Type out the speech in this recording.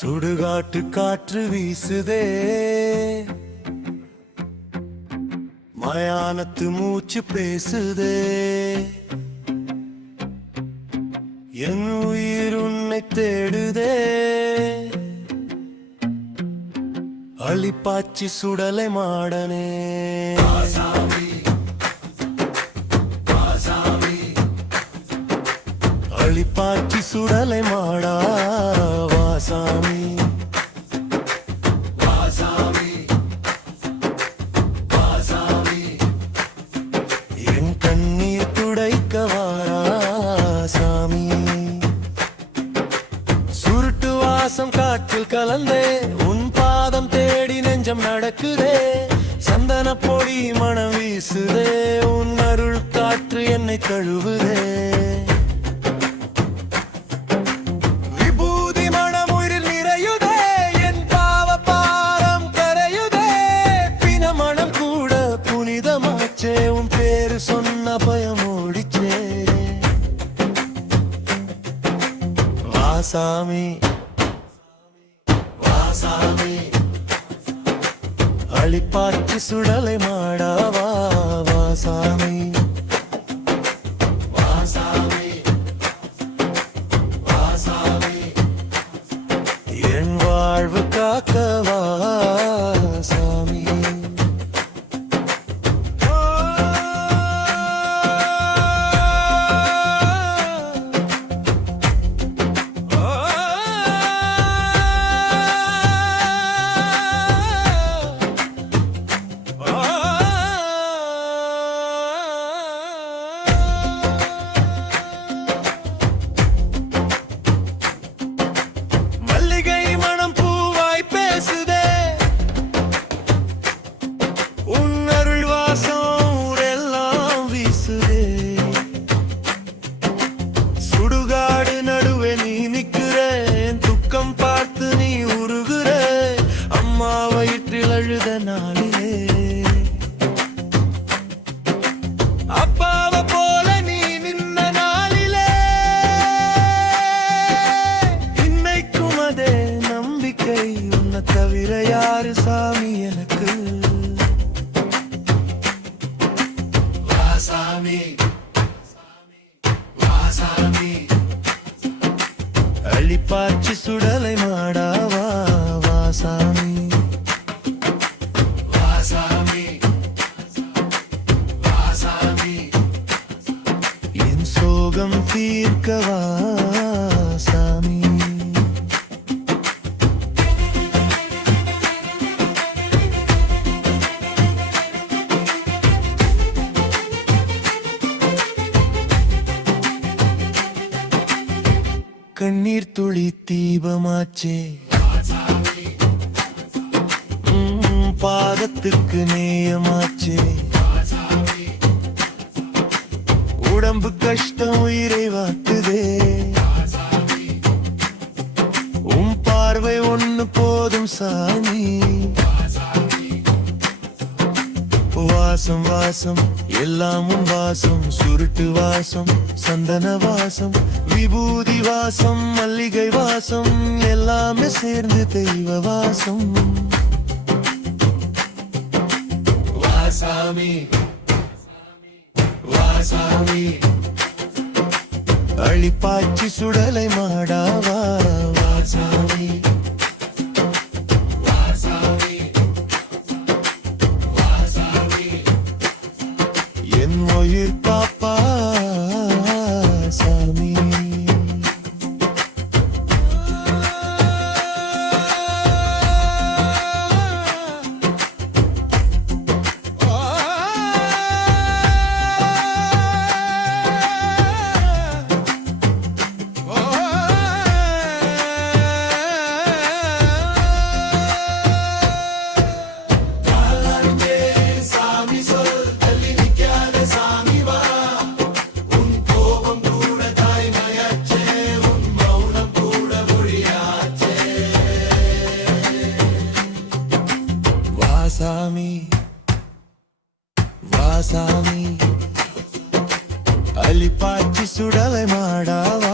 சுடுகாட்டு காற்று வீசுதே, மயானத்து மூச்சு பேசுதே. என் உயிர் உன்னை தேடுதே, அழிப்பாச்சி சுடலை மாடனே. அழிப்பாச்சி சுடலை மாடா வாசாமி. என் கண்ணீர் துடைக்க வாராசாமி. சுருட்டு வாசம் காற்றில் கலந்தே, உன் பாதம் தேடி நெஞ்சம் நடக்குதே. சந்தன பொடி மனம் வீசுதே, உன் அருள் காற்று என்னை தழுவுதே. உன் பேரு சொன்ன பயம் ஓடிச்சே. வாசாமி வாசாமி, அழிப்பாச்சி சுடலை மாடாவா வாசாமி. வாசாமி வாசாமி, என் வாழ்வு காக்கவா சாமி. சுடுகாடு நடுவே நீ நிற்கிறேன், துக்கம் பார்த்து நீ உருகுற. அம்மா வயிற்றில் அழுத நாளிலே, அப்பாவை போல நீ நின்ன நாளிலே. இன்னைக்கும் அதே நம்பிக்கை, உன்னை தவிர யாரு சாமி எனக்கு. வாசாமி வாசாமி, அழிப்பாச்சி சுடலை மாடாவா வாசாமி. வாசாமி வாசாமி, என் சோகம் தீர்க்கவா சாமி. கண்ணீர் துளி தீபமாச்சே, பாதத்துக்கு நேயமாச்சே. உடம்பு கஷ்டம் உயிரை வாட்டுதே, உன் பார்வை ஒண்ணு போதும் சாமி. வாசம் வாசம் எல்லாம் உன் வாசம், சுருட்டு வாசம் சந்தன வாசம், விபூதி வாசம் மல்லிகை வாசம், எல்லாமே சேர்ந்து தெய்வ வாசம். வாசாமி வாசாமி, அழிப்பாச்சி சுடலை மாடாவா வாசாமி. என் உயிர் பாப்பா சாமி. வாசாமி வாசாமி, அழிப்பாச்சி சுடலை மாடாவா